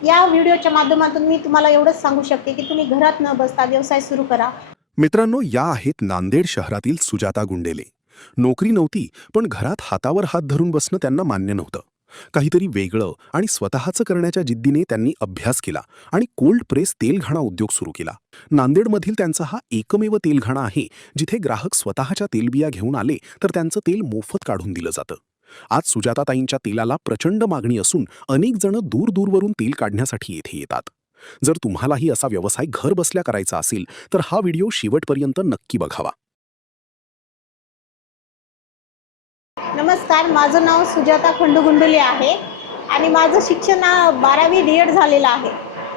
या व्हिडिओच्या माध्यमातून मी तुम्हाला एवढंच सांगू शकते की तुम्ही घरात न बसता व्यवसाय सुरू करा. मित्रांनो, या आहेत नांदेड शहरातील सुजाता गुंडेले. नोकरी नव्हती, पण घरात हातावर हात धरून बसणं त्यांना मान्य नव्हतं. काहीतरी वेगळं आणि स्वतःचं करण्याच्या जिद्दीने त्यांनी अभ्यास केला आणि कोल्ड प्रेस तेलघाणा उद्योग सुरू केला. नांदेडमधील त्यांचा हा एकमेव तेलघाणा आहे जिथे ग्राहक स्वतःच्या तेलबिया घेऊन आले तर त्यांचं तेल मोफत काढून दिलं जातं. आज सुजाताताईंच्या तेलाला प्रचंड मागणी असून अनेक जण दूरदूरवरून तेल काढण्यासाठी येथे येतात. जर तुम्हालाही असा व्यवसाय घर बसल्या करायचा असेल तर हा व्हिडिओ शेवटपर्यंत नक्की बघावा. नमस्कार, माझं नाव सुजाता खंडू-गुंडुले आहे आणि माझं शिक्षण 12वी D.Ed झालेलं आहे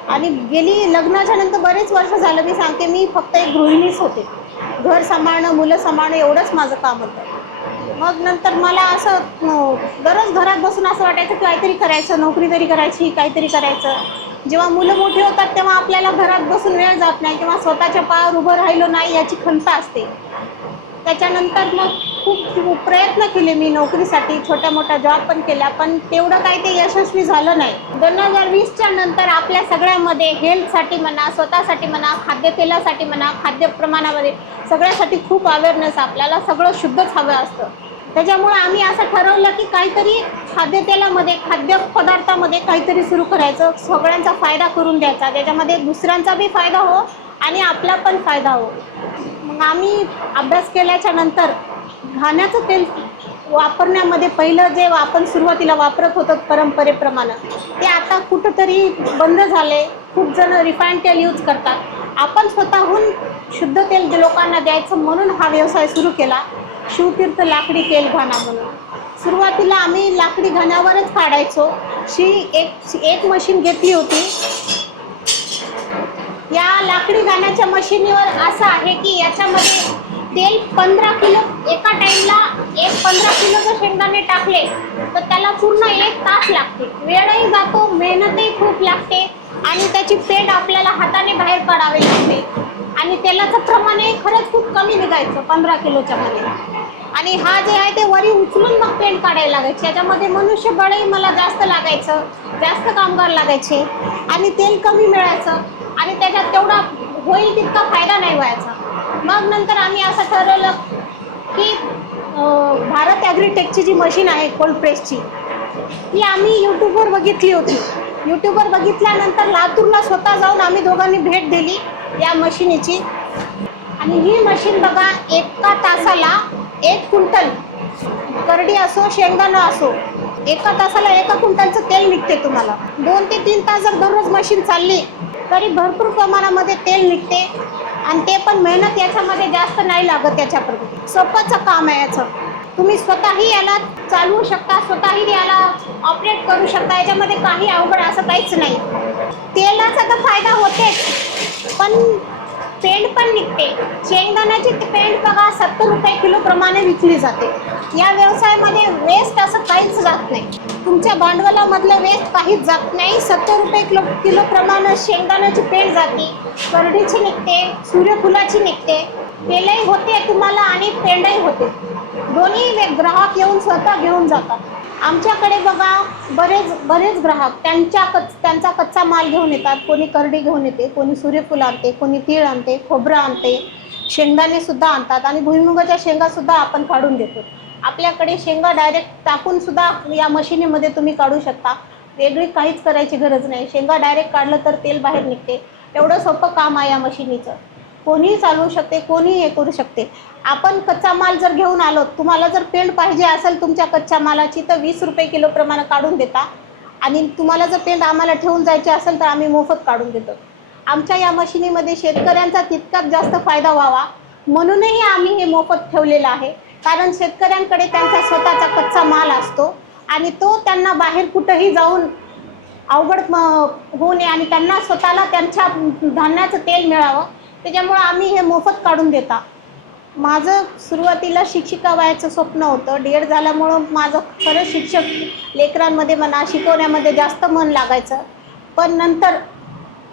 आणि गेली लग्नाच्या नंतर बरेच वर्ष झालं मी सांगते, मी फक्त एक गृहिणीच होते. घर सांभाळणं, मुलं सांभाळणं एवढंच माझं काम होतं. मग नंतर मला असं दररोज घरात बसून असं वाटायचं की काहीतरी करायचं, नोकरी तरी करायची, काहीतरी करायचं. जेव्हा मुलं मोठी होतात तेव्हा आपल्याला घरात बसून वेळ जात नाही किंवा स्वतःच्या पायावर उभं राहिलो नाही याची खंत असते. त्याच्यानंतर मग खूप प्रयत्न केले मी नोकरीसाठी, छोट्या मोठ्या जॉब पण केल्या, पण तेवढं काही ते यशस्वी झालं नाही. 2020च्या नंतर आपल्या सगळ्यामध्ये हेल्थसाठी म्हणा, स्वतःसाठी म्हणा, खाद्यतेलासाठी म्हणा, खाद्य प्रमाणामध्ये सगळ्यासाठी खूप अवेअरनेस, आपल्याला सगळं शुद्धच हवं असतं. त्याच्यामुळे आम्ही असं ठरवलं की काहीतरी खाद्यतेलामध्ये, खाद्यपदार्थामध्ये काहीतरी सुरू करायचं, सगळ्यांचा फायदा करून द्यायचा, त्याच्यामध्ये दुसऱ्यांचा बी फायदा हो आणि आपला पण फायदा हो. मग आम्ही अभ्यास केल्याच्या नंतर घाण्याचं तेल वापरण्यामध्ये पहिलं जे आपण सुरुवातीला वापरत होतो परंपरेप्रमाणे, ते आता कुठंतरी बंद झाले. खूप जण रिफाईंड तेल यूज करतात. आपण स्वतःहून शुद्ध तेल लोकांना द्यायचं म्हणून हा व्यवसाय सुरू केला, शिवतीर्थ लाकडी तेल घाणा म्हणून. सुरुवातीला आम्ही लाकडी घाण्यावरच काढायचो. एक मशीन घेतली होती. या लाकडी घाण्याच्या मशीनीवर असं आहे की याच्यामध्ये तेल 15 किलो एका टाईमला 15 किलो जर शेंगदाणे टाकले तर त्याला पूर्ण 1 तास लागते. वेळही जातो, मेहनतही खूप लागते आणि त्याची पेंड आपल्याला हाताने बाहेर काढावी लागते आणि तेलाचं प्रमाणही खरंच खूप कमी निघायचं 15 किलोच्या मध्ये. आणि हा जे आहे ते वरी उचलून मग पेंड काढायला लागायची. याच्यामध्ये मनुष्यबळही मला जास्त लागायचं, जास्त कामगार लागायचे आणि तेल कमी मिळायचं आणि त्याच्यात तेवढा होईल तितका फायदा नाही व्हायचा. मग नंतर आम्ही असं ठरवलं की भारत ॲग्रीटेकची जी मशीन आहे कोल्ड प्रेसची, ती आम्ही यूट्यूबवर बघितली होती. यूट्यूबवर बघितल्यानंतर लातूरला स्वतः जाऊन आम्ही दोघांनी भेट दिली या मशिनीची. आणि ही मशीन बघा, एका तासाला 1 क्विंटल करडी असो, शेंगदाणा असो, एका तासाला 1 क्विंटलचं तेल निघते तुम्हाला. 2 ते 3 तास जर दररोज मशीन चालली तरी भरपूर प्रमाणामध्ये तेल निघते आणि ते पण मेहनत याच्यामध्ये जास्त नाही लागत. याच्यापर्यंत सोपंचं काम आहे याचं. तुम्ही स्वतःही याला चालवू शकता, स्वतःही याला ऑपरेट करू शकता. याच्यामध्ये काही अवघड असं काहीच नाही. तेलाचा तर फायदा होतेच, पण पेंड पण निघते. शेंगदाण्याची पेंड बघा 70 रुपये किलो प्रमाणे विकली जाते. या व्यवसायामध्ये वेस्ट असं काहीच जात नाही. तुमच्या भांडवलामधलं वेस्ट काहीच जात नाही. 70 रुपये किलो प्रमाणे शेंगदाण्याची पेंड जाते, करडीची निघते, सूर्यफुलाची निघते, तेलही होते तुम्हाला आणि पेंडही होते. दोन्ही ग्राहक येऊन स्वतः घेऊन जातात. आमच्याकडे बघा बरेच ग्राहक त्यांचा कच्चा माल घेऊन येतात. कोणी करडी घेऊन येते, कोणी सूर्यफूल आणते, कोणी तीळ आणते, खोबरं आणते, शेंगदाणे सुद्धा आणतात आणि भुईमुगाच्या शेंगा सुद्धा आपण काढून देतो. आपल्याकडे शेंगा डायरेक्ट टाकून सुद्धा या मशिनीमध्ये तुम्ही काढू शकता. वेगळी काहीच करायची गरज नाही. शेंगा डायरेक्ट काढलं तर तेल बाहेर निघते. एवढं सोपं काम आहे या मशिनीचं. कोणीही चालवू शकते, कोणीही हे करू शकते. आपण कच्चा माल जर घेऊन आलो, तुम्हाला जर पेंड पाहिजे असेल तुमच्या कच्च्या मालाची तर 20 रुपये किलो प्रमाणे काढून देता आणि तुम्हाला जर पेंड आम्हाला ठेवून जायची असेल तर आम्ही मोफत काढून देतो. आमच्या या मशिनीमध्ये शेतकऱ्यांचा तितकाच जास्त फायदा व्हावा म्हणूनही आम्ही हे मोफत ठेवलेलं आहे. कारण शेतकऱ्यांकडे त्यांचा स्वतःचा कच्चा माल असतो आणि तो त्यांना बाहेर कुठंही जाऊन अवघड होऊ नये आणि त्यांना स्वतःला त्यांच्या धान्याचं तेल मिळावं, त्याच्यामुळं आम्ही हे मोफत काढून देता. माझं सुरुवातीला शिक्षिका व्हायचं स्वप्न होतं. D.Ed झाल्यामुळं माझं खरंच शिक्षक लेकरांमध्ये म्हणा, शिकवण्यामध्ये जास्त मन लागायचं. पण नंतर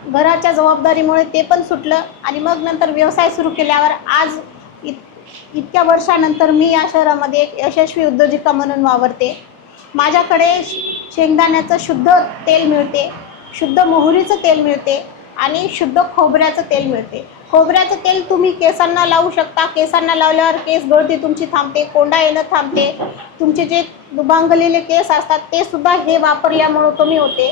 घराच्या जबाबदारीमुळे ते पण सुटलं आणि मग नंतर व्यवसाय सुरू केल्यावर आज इतक्या वर्षानंतर मी या शहरामध्ये एक यशस्वी उद्योजिका म्हणून वावरते. माझ्याकडे शेंगदाण्याचं शुद्ध तेल मिळते. शुद्ध मोहरीचं तेल मिळते आणि शुद्ध खोबऱ्याचं तेल मिळते. खोबऱ्याचं तेल तुम्ही केसांना लावू शकता. केसांना लावल्यावर केस गळती तुमची थांबते, कोंडा येणं थांबते. तुमचे जे दुभांगलेले केस असतात ते सुद्धा हे वापरल्यामुळं कमी होते.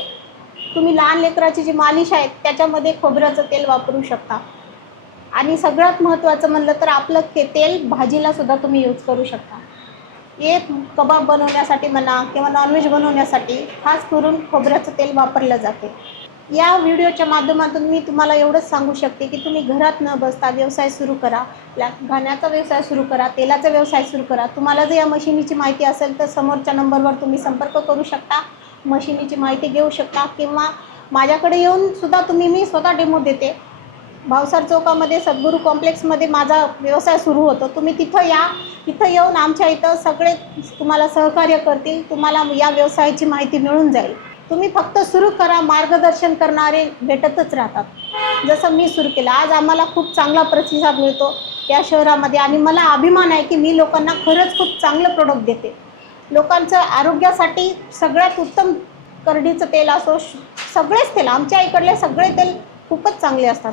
तुम्ही लहान लेकराची जी मालिश आहे त्याच्यामध्ये खोबऱ्याचं तेल वापरू शकता. आणि सगळ्यात महत्त्वाचं म्हणलं तर आपलं तेल भाजीला सुद्धा तुम्ही यूज करू शकता. एक कबाब बनवण्यासाठी म्हणा किंवा नॉनव्हेज बनवण्यासाठी खास करून खोबऱ्याचं तेल वापरलं जाते. या व्हिडिओच्या माध्यमातून मी तुम्हाला एवढंच सांगू शकते की तुम्ही घरात न बसता व्यवसाय सुरू करा. घाण्याचा व्यवसाय सुरू करा, तेलाचा व्यवसाय सुरू करा. तुम्हाला जर या मशिनीची माहिती असेल तर समोरच्या नंबरवर तुम्ही संपर्क करू शकता, मशिनीची माहिती घेऊ शकता किंवा माझ्याकडे येऊन सुद्धा मी स्वतः डेमो देते. भावसार चौकामध्ये सद्गुरू कॉम्प्लेक्समध्ये माझा व्यवसाय सुरू होतो. तुम्ही तिथं या, तिथं येऊन आमच्या इथं सगळे तुम्हाला सहकार्य करतील. तुम्हाला या व्यवसायाची माहिती मिळून जाईल. तुम्ही फक्त सुरू करा, मार्गदर्शन करणारे भेटतच राहतात. जसं मी सुरू केलं, आज आम्हाला खूप चांगला प्रतिसाद मिळतो या शहरामध्ये आणि मला अभिमान आहे की मी लोकांना खरंच खूप चांगलं प्रोडक्ट देते. लोकांचं आरोग्यासाठी सगळ्यात उत्तम करडीचं तेल असो, सगळेच तेल आमच्या इकडले सगळे तेल खूपच चांगले असतात.